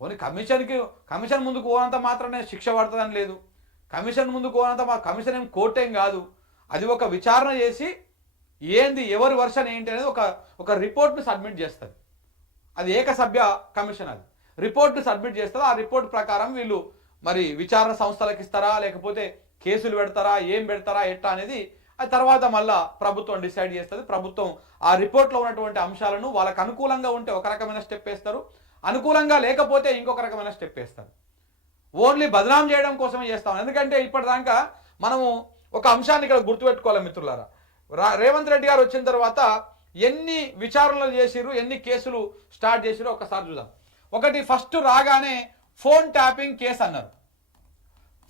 పోనీ కమిషన్ ముందుకు పోనంత మాత్రమే శిక్ష పడుతుందని లేదు. కమిషన్ ముందుకు పోనంత కమిషన్ ఏం కోర్టు కాదు. అది ఒక విచారణ చేసి ఏంది ఎవరి వర్షన్ ఏంటి అనేది ఒక రిపోర్ట్ను సబ్మిట్ చేస్తుంది. అది ఏకసభ్య కమిషన్. అది రిపోర్ట్ను సబ్మిట్ చేస్తుంది. ఆ రిపోర్ట్ ప్రకారం వీళ్ళు మరి విచారణ సంస్థలకు ఇస్తారా లేకపోతే కేసులు పెడతారా ఏం పెడతారా ఎట్లా అనేది అది తర్వాత మళ్ళా ప్రభుత్వం డిసైడ్ చేస్తుంది. ప్రభుత్వం ఆ రిపోర్ట్లో ఉన్నటువంటి అంశాలను వాళ్ళకు అనుకూలంగా ఉంటే ఒక రకమైన స్టెప్ వేస్తారు, అనుకూలంగా లేకపోతే ఇంకొక రకమైన స్టెప్ వేస్తారు. ఓన్లీ బదనాం చేయడం కోసమే చేస్తాం. ఎందుకంటే ఇప్పటిదాకా మనము ఒక అంశాన్ని ఇక్కడ గుర్తుపెట్టుకోవాలి మిత్రులారా. రేవంత్ రెడ్డి గారు వచ్చిన తర్వాత ఎన్ని విచారణలు చేసిరు, ఎన్ని కేసులు స్టార్ట్ చేసిరో ఒకసారి చూద్దాం. ఒకటి ఫస్ట్ రాగానే ఫోన్ ట్యాపింగ్ కేసు అన్నారు.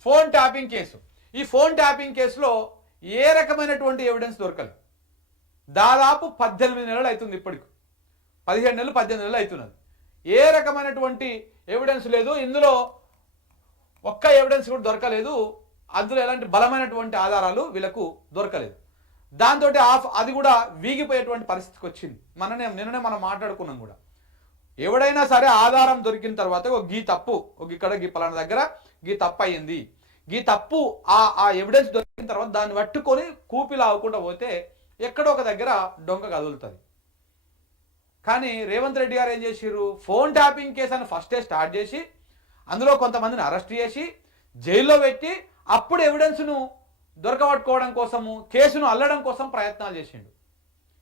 Phone tapping case. ఈ ఫోన్ ట్యాపింగ్ కేసులో ఏ రకమైనటువంటి ఎవిడెన్స్ దొరకలేదు. దాదాపు 18 నెలలు అవుతుంది, ఇప్పటికి 17 నెలలు 18 నెలలు అవుతున్నది. ఏ రకమైనటువంటి ఎవిడెన్స్ లేదు. ఇందులో ఒక్క ఎవిడెన్స్ కూడా దొరకలేదు. అందులో ఎలాంటి బలమైనటువంటి ఆధారాలు వీళ్ళకు దొరకలేదు. దాంతో అది కూడా వీగిపోయేటువంటి పరిస్థితికి వచ్చింది. నిన్ననే మనం మాట్లాడుకున్నాం కూడా. ఎవడైనా సరే ఆధారం దొరికిన తర్వాత గీ తప్పు ఇక్కడ గీ పలానా దగ్గర గీ తప్పు అయ్యింది, గీ తప్పు ఆ ఎవిడెన్స్ దొరికిన తర్వాత దాన్ని పట్టుకొని కూపిలావకుండా పోతే ఎక్కడో ఒక దగ్గర డొంక కదులుతుంది. కానీ రేవంత్ రెడ్డి గారు ఏం చేసిర్రు, ఫోన్ ట్యాపింగ్ కేసు అని ఫస్టే స్టార్ట్ చేసి అందులో కొంతమందిని అరెస్ట్ చేసి జైల్లో పెట్టి అప్పుడు ఎవిడెన్స్ను దొరకబట్టుకోవడం కోసము కేసును అల్లడం కోసం ప్రయత్నాలు చేసిండు.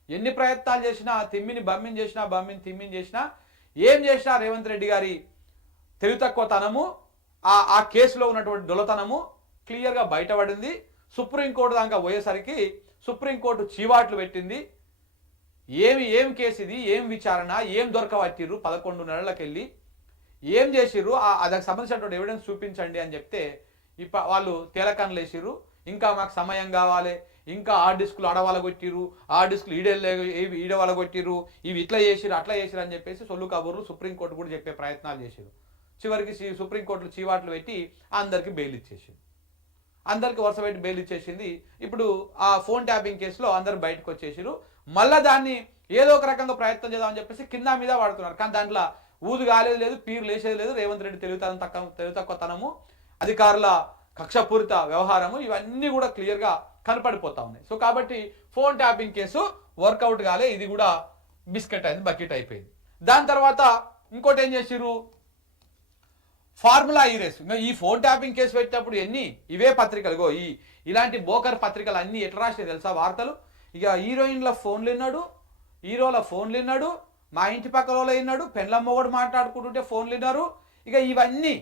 ఎన్ని ప్రయత్నాలు చేసినా తిమ్మిని బమ్మిని చేసినా బమ్మిని తిమ్మిని చేసినా ఏం చేసినా రేవంత్ రెడ్డి గారి తెలివి తక్కువతనము ఆ కేసులో ఉన్నటువంటి దొలతనము క్లియర్గా బయటపడింది. సుప్రీంకోర్టు దాకా పోయేసరికి సుప్రీంకోర్టు చీవాట్లు పెట్టింది. ఏం కేసు ఇది, ఏం విచారణ, ఏం దొరకబట్టిర్రు 11 నెలలకెళ్ళి ఏం చేసిర్రు, దానికి సంబంధించినటువంటి ఎవిడెన్స్ చూపించండి అని చెప్తే వాళ్ళు తేలకన్లు వేసిర్రు. ఇంకా మాకు సమయం కావాలి, ఇంకా ఆ డిస్కులు ఆడవాళ్ళగొట్టిర్రు, ఆ డిస్కులు ఈడవాళ్ళగొట్టిర్రు, ఇవి ఇట్లా చేసిరు అట్లా చేసిరు అని చెప్పేసి సొల్లు కబుర్లు సుప్రీంకోర్టు కూడా చెప్పే ప్రయత్నాలు చేసిరు. చివరికి సుప్రీంకోర్టులో చీవాట్లు పెట్టి అందరికీ బెయిల్ ఇచ్చేసింది. అందరికి వరుస పెట్టి బెయిల్ ఇచ్చేసింది. ఇప్పుడు ఆ ఫోన్ ట్యాపింగ్ కేసులో అందరు బయటకు వచ్చేసిరు. మళ్ళీ దాన్ని ఏదో ఒక రకంగా ప్రయత్నం చేద్దామని చెప్పేసి కింద మీద వాడుతున్నారు. కానీ దాంట్లో ఊదు కాలేదు లేదు, పీరు లేచేది లేదు. రేవంత్ రెడ్డి తెలివి తక్కువతనము, అధికారుల కక్షపూరిత వ్యవహారము ఇవన్నీ కూడా క్లియర్గా కనపడిపోతా ఉన్నాయి. సో కాబట్టి ఫోన్ ట్యాపింగ్ కేసు వర్కౌట్ కాలే, ఇది కూడా బిస్కెట్ అయింది, బకెట్ అయిపోయింది. దాని తర్వాత ఇంకోటి ఏం చేసిరు, ఫార్ములా ఈ రేస్. ఇంకా ఈ ఫోన్ ట్యాపింగ్ కేసు పెట్టినప్పుడు ఇవే పత్రికలు ఇలాంటి బోకర్ పత్రికలు అన్నీ ఎట్లా రాసినాయి తెలుసా వార్తలు. ఇక హీరోయిన్ల ఫోన్లు విన్నాడు, హీరోల ఫోన్లు విన్నాడు, మా ఇంటి పక్కలో విన్నాడు, పెండ్లమ్మ కూడా మాట్లాడుకుంటుంటే ఫోన్లు విన్నారు. ఇక ఇవన్నీ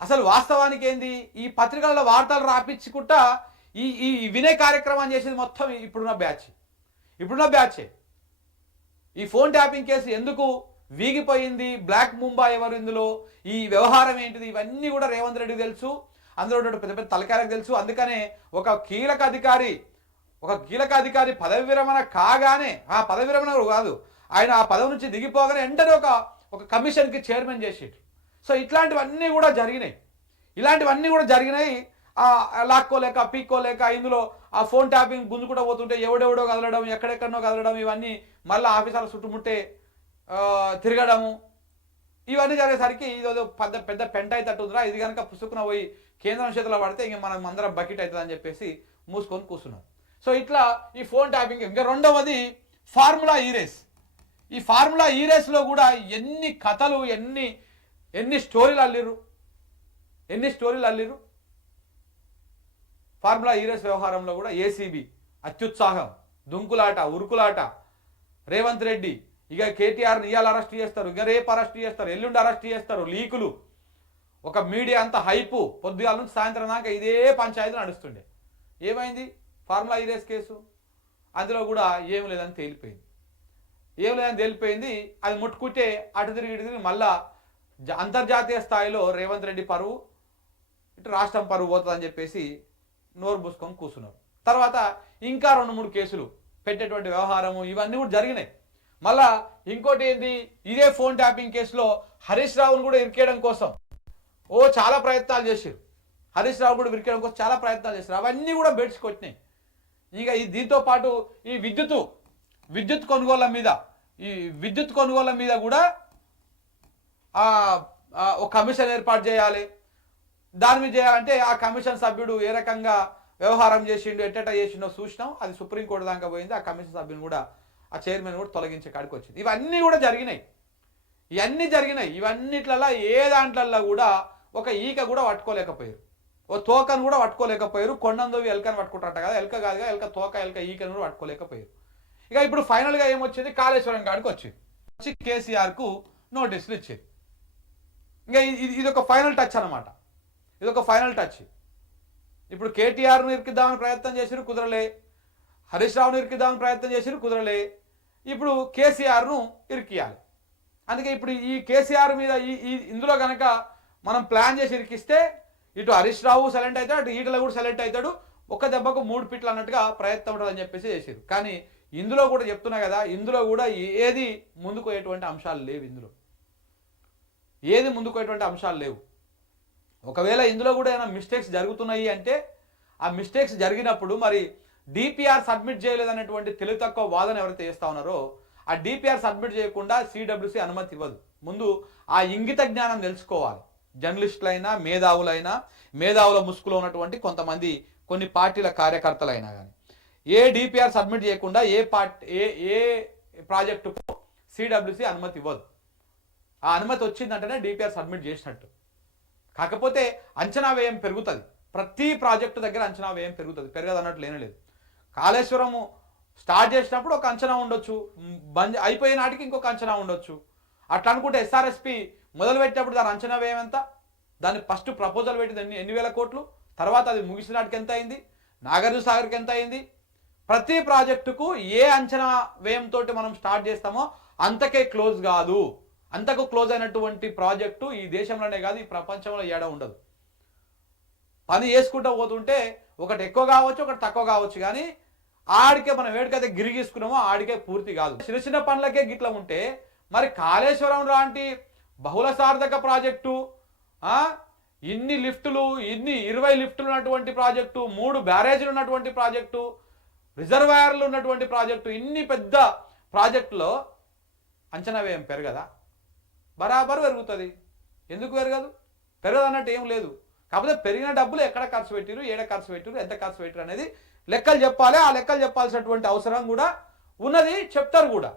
అసలు వాస్తవానికి ఏంది, ఈ పత్రికల్లో వార్తలు రాపించుకుంటా ఈ వినే కార్యక్రమం చేసేది మొత్తం ఇప్పుడున్న బ్యాచే. ఈ ఫోన్ ట్యాపింగ్ కేసు ఎందుకు వీగిపోయింది, బ్లాక్ ముంబా ఎవరు ఇందులో, ఈ వ్యవహారం ఏంటిది, ఇవన్నీ కూడా రేవంత్ రెడ్డికి తెలుసు, అందులో పెద్ద పెద్ద తలకాయలకు తెలుసు. అందుకనే ఒక కీలక అధికారి పదవి విరమణ కాగానే, ఆ పదవి విరమణ కాదు, ఆయన ఆ పదవి నుంచి దిగిపోగానే వెంటనే ఒక కమిషన్కి చైర్మన్ చేసేట్టు. సో ఇట్లాంటివన్నీ కూడా జరిగినాయి. లాక్కోలేక పీక్కోలేక ఇందులో ఆ ఫోన్ ట్యాపింగ్ గుంజుకుంటూ పోతుంటే ఎవడెవడో కదలడం, ఎక్కడెక్కడనో కదలడం, ఇవన్నీ మళ్ళీ ఆఫీసర్ల చుట్టుముట్టే తిరగడము, ఇవన్నీ జరిగేసరికి ఇదో పెద్ద పెంట అవుతుందిరా, ఇది కనుక పుసుకున పోయి కేంద్రం చేతిలో పడితే ఇంక మనం అందరం బకెట్ అవుతుంది అని చెప్పేసి మూసుకొని కూర్చున్నారు. సో ఇట్లా ఈ ఫోన్ ట్యాపింగ్. ఇంకా రెండవది ఫార్ములా ఈ రేస్. ఈ ఫార్ములా ఈ రేస్లో కూడా ఎన్ని కథలు, ఎన్ని స్టోరీలు అల్లిరు. ఫార్ములా ఈ రేస్ వ్యవహారంలో కూడా ఏసీబీ అత్యుత్సాహం, దుంకులాట, ఉరుకులాట. రేవంత్ రెడ్డి ఇక కేటీఆర్ని ఇవాళ అరెస్ట్ చేస్తారు, ఇక రేపు అరెస్ట్ చేస్తారు, ఎల్లుండి అరెస్ట్ చేస్తారు, లీకులు, ఒక మీడియా అంతా హైపు, పొద్దుగాల నుంచి సాయంత్రం దాకా ఇదే పంచాయతీ నడుస్తుండే. ఏమైంది ఫార్ములా ఈ రేస్ కేసు, అందులో కూడా ఏం లేదని తేలిపోయింది. అది ముట్టుకుంటే అటు తిరిగి మళ్ళా అంతర్జాతీయ స్థాయిలో రేవంత్ రెడ్డి పరువు, ఇటు రాష్ట్రం పరువు పోతుందని చెప్పేసి నోరు పూసుకొని కూర్చున్నారు. తర్వాత ఇంకా 2-3 కేసులు పెట్టేటువంటి వ్యవహారము ఇవన్నీ కూడా జరిగినాయి. మళ్ళా ఇంకోటి ఏంది, ఇదే ఫోన్ ట్యాపింగ్ కేసులో హరీష్ రావును కూడా ఇరికేయడం కోసం చాలా ప్రయత్నాలు చేశారు. హరీష్ రావు కూడా ఇరికేయడం కోసం చాలా ప్రయత్నాలు చేశారు. అవన్నీ కూడా బెడ్స్ కొట్టినాయి. ఇక దీంతో పాటు ఈ విద్యుత్ కొనుగోళ్ల మీద కూడా ఒక కమిషన్ ఏర్పాటు చేయాలి. దాని మీద చేయాలంటే ఆ కమిషన్ సభ్యుడు ఏ రకంగా వ్యవహారం చేసిండు, ఎట్టెట చేసిండో చూసినాం. అది సుప్రీంకోర్టు దాకా పోయింది. ఆ కమిషన్ సభ్యుని కూడా, ఆ చైర్మన్ కూడా తొలగించే కాడికి వచ్చింది. ఇవన్నీ కూడా జరిగినాయి. ఇవన్నిట్లలో ఏ దాంట్లల్లో కూడా ఒక ఈక కూడా పట్టుకోలేకపోయారు, ఓ తోకను కూడా పట్టుకోలేకపోయారు. కొండందోవి ఎలకను పట్టుకుంటారట కదా, ఎలక కాదుగా, ఎలక తోక, ఎలక ఈకను కూడా పట్టుకోలేకపోయారు. ఇక ఇప్పుడు ఫైనల్గా ఏమొచ్చింది, కాళేశ్వరం కాడికి వచ్చి కేసీఆర్కు నోటీసులు ఇచ్చేది. ఇంకా ఇది ఒక ఫైనల్ టచ్ అనమాట. ఇది ఒక ఫైనల్ టచ్. ఇప్పుడు కేటీఆర్ను ఇరికిద్దామని ప్రయత్నం చేసిరు, కుదరలే. హరీష్ రావును ఇరికిద్దామని ప్రయత్నం చేసిరు, కుదరలే. ఇప్పుడు కేసీఆర్ను ఇరికియాలి. అందుకే ఇప్పుడు ఈ కేసీఆర్ మీద ఇందులో కనుక మనం ప్లాన్ చేసి ఇరికిస్తే ఇటు హరీష్ రావు సైలెంట్ అవుతాడు, అటు ఈటల కూడా సైలెంట్ అవుతాడు. ఒక దెబ్బకు 3 పిట్లు అన్నట్టుగా ప్రయత్నం ఉంటుందని చెప్పేసి చేసారు. కానీ ఇందులో కూడా చెప్తున్నా కదా, ఇందులో కూడా ఏది ముందుకు పోయేటువంటి అంశాలు లేవు. ఏది ముందుకు పోయేటువంటి అంశాలు లేవు. ఒకవేళ ఇందులో కూడా ఏమైనా మిస్టేక్స్ జరుగుతున్నాయి అంటే ఆ మిస్టేక్స్ జరిగినప్పుడు మరి డిపిఆర్ సబ్మిట్ చేయలేదనేటువంటి తెలివి తక్కువ వాదన ఎవరైతే చేస్తా ఉన్నారో ఆ డిపిఆర్ సబ్మిట్ చేయకుండా సిడబ్ల్యూసి అనుమతి ఇవ్వదు. ముందు ఆ ఇంగిత జ్ఞానం తెలుసుకోవాలి. జర్నలిస్టులైనా, మేధావుల ముసుగులో ఉన్నటువంటి కొంతమంది కొన్ని పార్టీల కార్యకర్తలైనా కానీ ఏ డిపిఆర్ సబ్మిట్ చేయకుండా ఏ ప్రాజెక్టుకు సిడబ్ల్యూసి అనుమతి ఇవ్వదు. ఆ అనుమతి వచ్చిందంటేనే డిపిఆర్ సబ్మిట్ చేసినట్టు. కాకపోతే అంచనా వ్యయం పెరుగుతుంది. ప్రతి ప్రాజెక్టు దగ్గర అంచనా వ్యయం పెరుగుతుంది, పెరగదన్నట్టు లేనలేదు. కాళేశ్వరము స్టార్ట్ చేసినప్పుడు ఒక అంచనా ఉండొచ్చు, అయిపోయే నాటికి ఇంకొక అంచనా ఉండొచ్చు. అట్లా అనుకుంటే ఎస్ఆర్ఎస్పి మొదలుపెట్టినప్పుడు దాని అంచనా వ్యయం ఎంత, దాన్ని ఫస్ట్ ప్రపోజల్ పెట్టింది ఎన్ని వేల కోట్లు, తర్వాత అది ముగిసిన నాటికి ఎంత అయింది, నాగార్జున సాగర్కి ఎంత అయింది. ప్రతి ప్రాజెక్టుకు ఏ అంచనా వ్యయంతో మనం స్టార్ట్ చేస్తామో అంతకే క్లోజ్ కాదు. అంతకు క్లోజ్ అయినటువంటి ప్రాజెక్టు ఈ దేశంలోనే కాదు, ఈ ప్రపంచంలో ఏడ ఉండదు. పని చేసుకుంటూ పోతుంటే ఒకటి ఎక్కువ కావచ్చు, ఒకటి తక్కువ కావచ్చు, కానీ ఆడికే మనం ఏడికైతే గిరిగీసుకున్నామో ఆడికే పూర్తి కాదు. చిన్న చిన్న పనులకే గిట్ల ఉంటే మరి కాళేశ్వరం లాంటి బహుళ సార్థక ప్రాజెక్టు, ఇన్ని లిఫ్టులు, 20 లిఫ్టులు ఉన్నటువంటి ప్రాజెక్టు, 3 బ్యారేజీలు ఉన్నటువంటి ప్రాజెక్టు, రిజర్వాయర్లు ఉన్నటువంటి ప్రాజెక్టు, ఇన్ని పెద్ద ప్రాజెక్టులో అంచనా వ్యయం పెరగదా? బరాబరు పెరుగుతుంది. ఎందుకు పెరగదు? పెరగదు అన్నట్టు ఏం లేదు. కాకపోతే పెరిగిన డబ్బులు ఎక్కడ ఖర్చు పెట్టిరు, ఏడ ఖర్చు పెట్టిరు, ఎంత ఖర్చు పెట్టిరు అనేది లెక్కలు చెప్పాలి. ఆ లెక్కలు చెప్పాల్సినటువంటి అవసరం కూడా ఉన్నది, చెప్తారు కూడా.